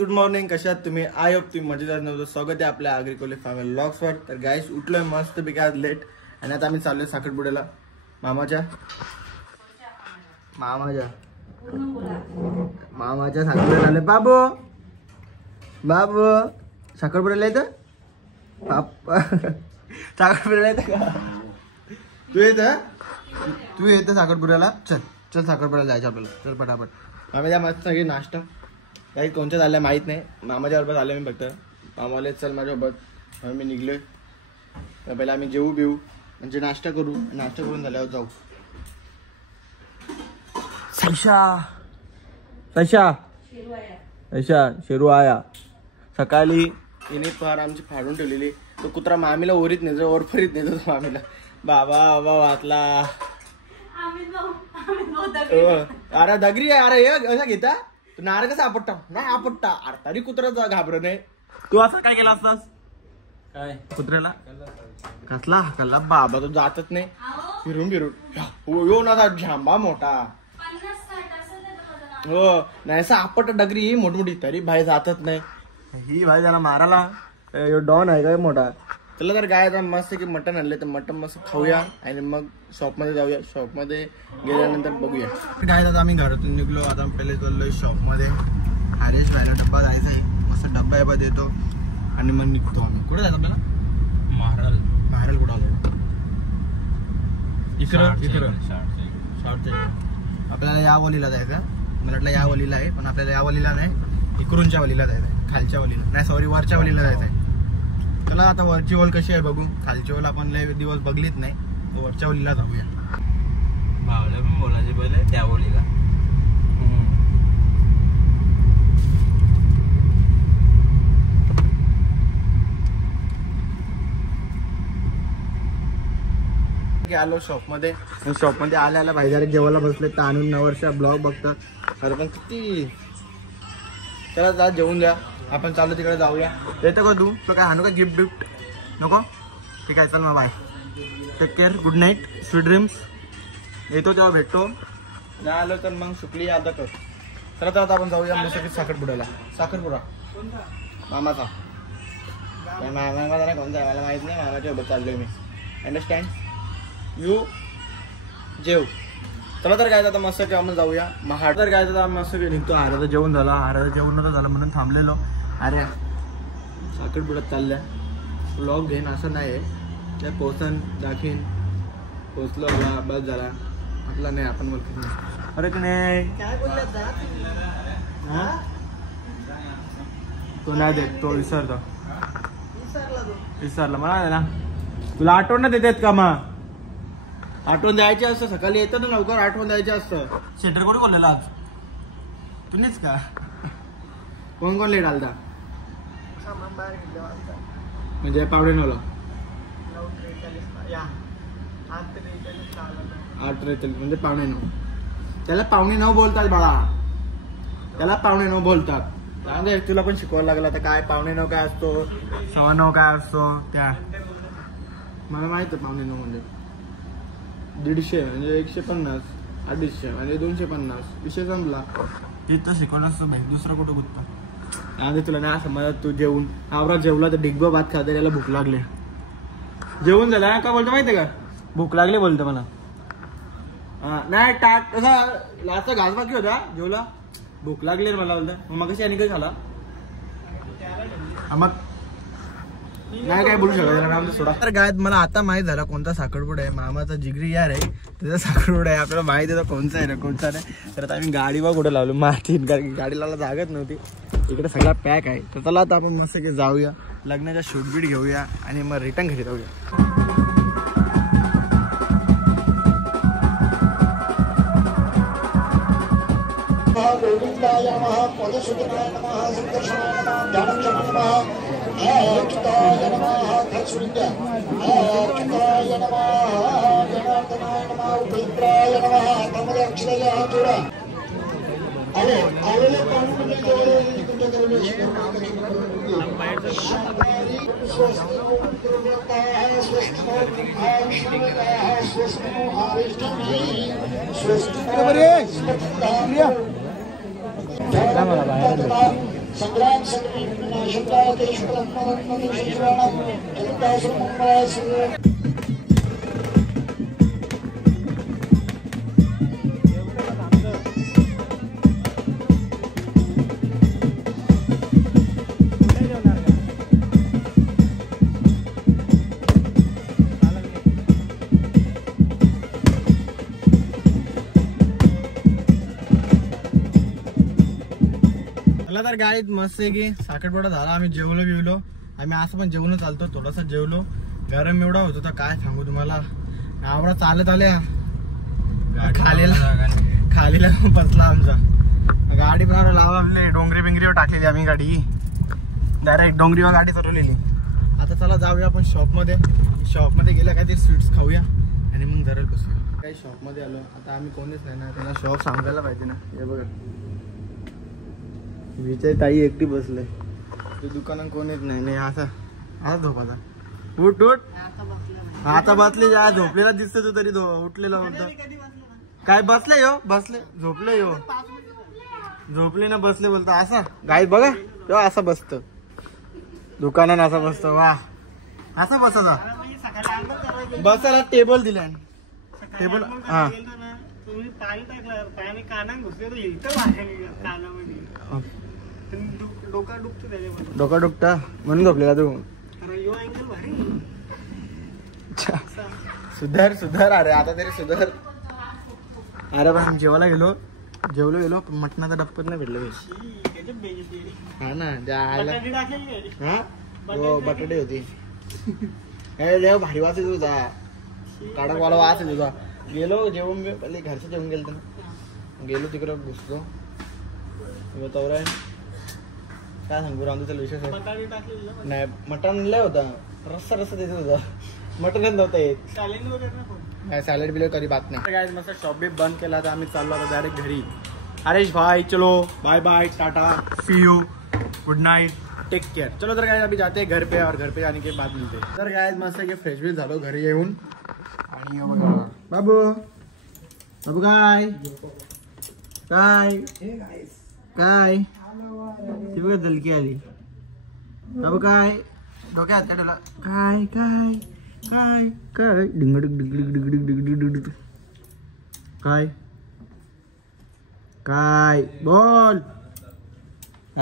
Good morning. कशात तुम्ही? I hope तुम्ही मजेत नव्हतं. स्वागत आहे आपल्या आग्रिकोले फॅमिली व्लॉग्सवर. तर गाईस उठलोय मस्त पैकी आज लेट आणि आता आम्ही चाललोय साखरपुड्याला मामाच्या साखरपुड्याला आले. बाबू साखरपुड्याला येतं साखरपुड्याला येतं का? तू येतं साखरपुड्याला? चल साखरपुड्याला जायचं आपल्याला. चल पटापट. मामाच्या मस्त सगळी नाश्ता काही कोणत्या झाल्या माहीत नाही. मामाच्या बरोबर आले मी फक्त. मामाले चल माझ्यासोबत मी निघलोय. तर पहिला आम्ही जेवू बिवू म्हणजे नाश्ता करू. नाश्ता करून झाल्यावर जाऊ. शेरू आया. सकाळी हिने फार आमची फाडून ठेवलेली. तो कुत्रा मामीला ओरीत नेतो ओरफरीत नेतो तो मामीला. बाबा वाचला. अरे दगरी आहे. अरे असा घेता नार कसा आपटता नाही आपटता. अरे तरी कुत्रा घाबर नाही. तू असं काय केला असतास? काय कुत्र्याला कसला हकलला बाबा. तो जातच नाही. फिरून येऊन असा झांबा मोठा. हो नाही असं आपट डगरी मोठमोठी तरी भाई जातच नाही. ही भाई त्याला मारायला डॉन आहे काय मोठा. चला तर गाय मस्त की मटन आणले तर मटन मस्त खाऊया आणि मग शॉपमध्ये जाऊया. शॉपमध्ये गेल्यानंतर बघूया. गाय आता आम्ही घरातून निघलो. आता पहिले चाललोय शॉपमध्ये. हरेश व्हायला डब्बा जायचा आहे. मस्त डब्बा देतो आणि मग निघतो आम्ही. कुठे जायचं आपल्याला? महाराल कुठं आलो? इकडं आपल्याला या वलीला जायचं. मला वाटलं या वलीला आहे पण आपल्याला या वलीला नाही. इकडूनच्या वलीला जायचं आहे. खालच्या वलीला नाही सॉरी वरच्या वलीला जायचं आहे. चला आता वरची वॉल कशी आहे बघू. खालची वॉल आपण लय दिवस बघलीच नाही. वरच्या वलीला जाऊया. भावलं पण बोलायचे पहिले त्या वलीला. आलो शॉपमध्ये. शॉपमध्ये आल्या भाईजारे जेवायला बसले. तर आणून 9 वर्ष ब्लॉग बघतात. अरे पण किती. चला जा जेवून द्या. आपण चालू तिकडे जाऊया. येतं का तू? तो काय आणू का गिफ्ट बिफ्ट? नको ठीक आहे चल मग bye. Take care. Good night. Sweet dreams. येतो तेव्हा भेटतो. नाही आलो तर मग शुक्ली आता कर. चला तर आता आपण जाऊया मस्त साखरपुड्याला. साखरपुडा मामाचा. मामाचा नाही कोणता आहे मला माहित नाही. मामाच्या सोबत चाललोय मी. Understand you. जेव. चला तर काय आता मस्त की आपण जाऊया महाड. तर काय आता मस्त की निघतो. आराधा जेवण झाला. आराधा जेवण नव्हतं झालं म्हणून थांबलेलो. अरे साखरपुड्यात चालल्या. व्लॉग घेईन असं नाही आहे. त्या पोचन दाखीन पोचलो आला बस झाला आपला नाही. आपण बोलतो अरे की नाही तो नाही देत. तो विसरला मला ना. तुला आठवण नाही देतात का? मग आठवण द्यायची असतं. सकाळी येतं ना लवकर आठवण द्यायचं असतं. सेटर कोणी बोललेला आज? तुम्हीच का? कोण लेट आलता? म्हणजे 8:45. 8:43 म्हणजे 8:45. त्याला 8:45 बोलतात बाळा. त्याला 8:45 बोलतात. सांगा तुला पण शिकवायला लागला. तर काय 8:45 काय असतो 9:15 काय असतो त्या मला माहित आहे. 8:45 म्हणजे 150 म्हणजे 150 250 आणि 250 विषय संपला. तिथं शिकवलं असतं भाई. दुसरं कुठं गुत्ता. आणि तुला नाही समजा. तू जेवून आवरा जेवला तर डिग्बा भात खाते. त्याला भूक लागली. जेवण झालं का बोलतो माहितीये का? भूक लागली बोलतो मला. हा नाही टाक तसा लास्ट घास बाकी होता. जेवला भूक लागली मला बोलतो. मग कशी आणि काय झाला मग नाही काय बोलू शकत सोडा. तर काय मला आता माहित झाला कोणता साखरपुडा आहे. मामाचा जिगरी यार आहे त्याचा साखरपुडा आहे. आपल्याला माहिती आहे कोणता आहे ना कोणता नाही. तर आता आम्ही गाडी बघ कुठे लावलो मातीत. कारण गाडी लावायला जागत नव्हती. इकडे सगळा पॅक आहे. तर चला आता आपण मस्त की जाऊया. लग्नाच्या शूटबीट घेऊया आणि मग रिटर्न घरी जाऊया. गोविंदाय नमः पदसुतनाय नमः संकर्षणाय नमः ज्ञानक्षणाय नमः अच्युताय नमः धनसुरिंद्र अच्युताय नमः जनार्दनाय नमः उपेंद्राय नमः तमदे अक्षराय जोडा. अरे आलेले पाहुणे जेवढे तुमच्या जवळ संग्राम संग्री नाशकाय देशकुलम मनोन्मनी शिशुराणम चतुर्दासुर मंगलाय मला तर गाडीत मस्त आहे की साखरपुडा झाला. आम्ही जेवलो बिवलो. आम्ही असं पण जेवण चालतो. थोडासा जेवलो. गरम एवढा होत होता काय सांगू तुम्हाला. आवडा चालत आल्या खालीला बसला आमचा. गाडी पण लावा आपले डोंगरी बिंगरीवर टाकलेली आम्ही गाडी. डायरेक्ट डोंगरीवर गाडी चालवलेली. आता चला जाऊया आपण शॉपमध्ये. शॉपमध्ये गेल्या काहीतरी स्वीट्स खाऊया आणि मग जरा बसूया. काही शॉपमध्ये आलो. आता आम्ही कोणीच नाही ना. त्यांना शॉप सांगायला पाहिजे ना. हे बघा विजय ताई एकटी बसले. दुकानात कोण येत नाही. असा झोपाचा. उठ उठ आता बसले. जा झोपलेला दिसतो तू तरी उठलेला होता. काय बसले यो बसले झोपले यो झोपले ना बसले बोलतो. असा गाय बघा तेव्हा असं बसत दुकानात. असा बसतो. वा असा बसायचा. बसायला टेबल दिला. टेबल हा डोका दुखता म्हणून झोपलेला तू. सुधार सुधार. अरे आता तरी सुधार. अरे पण जेवायला जेवलो पण मटणाचा डब्बत नाही भेटलं. हा ना हा बटाटे होती. हे भारी वाच येत होता. काडावाला वाच येत होता. गेलो जेवून पहिले घरचं जेवून गेलो ना. गेलो तिकडं घुसलो. तवरा काय सांगू रामचा विशेष नाही. मटण लय होता. रस्सा देत होता. मटणच नव्हतं येत. नाही सॅलेड बिलेड कधी बात नाही. काय मस्त शॉप बी बंद केला. तर आम्ही चाललो आता डायरेक्ट घरी. हरेश भाई चलो bye bye tata see you good night take care. चलो तर काय अभी जाते घर पे और घर पे जाने के बाद मिलते. तर काय मस्त की फ्रेश बी झालो घरी येऊन. आणि बघा बाबू बाबू काय काय काय ती बघा दलकी आली. बाबू काय डोक्यात काढला. काय काय काय काय डिंगडिक डिगडिक डिगडिक डिगडिक डिगडिक काय काय बोल.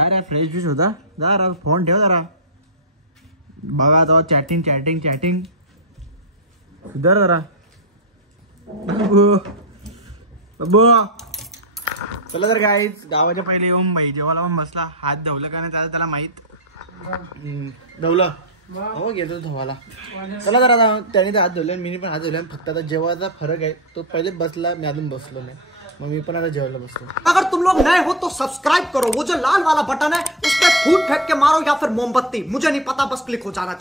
अरे फ्रेश ज्यूस होता. जरा फोन ठेव जरा. बघा तो चॅटिंग चॅटिंग चॅटिंग सुधार जरा. बाबू बाबू चला तर गाईच गावाच्या पहिले येऊन बाई जेवायला पण बसला. हात धवलं का नाही त्याला माहित. धवलं हो गेलो धुवाला. चला तर आता त्याने तर हात धुवले मी पण हात धुवले. फक्त आता जेवायचा फरक आहे. तो पहिले बसला मी अजून बसलो नाही. मग मी पण आता जेवायला बसलो. अगर तुम लोग नए हो तो सब्सक्राइब करो. वो जो लाल वाला बटन है उस पर फूट फेंक के मारो या फिर मोमबत्ती. मुझे नहीं पता बस क्लिक हो जाना चाहिए.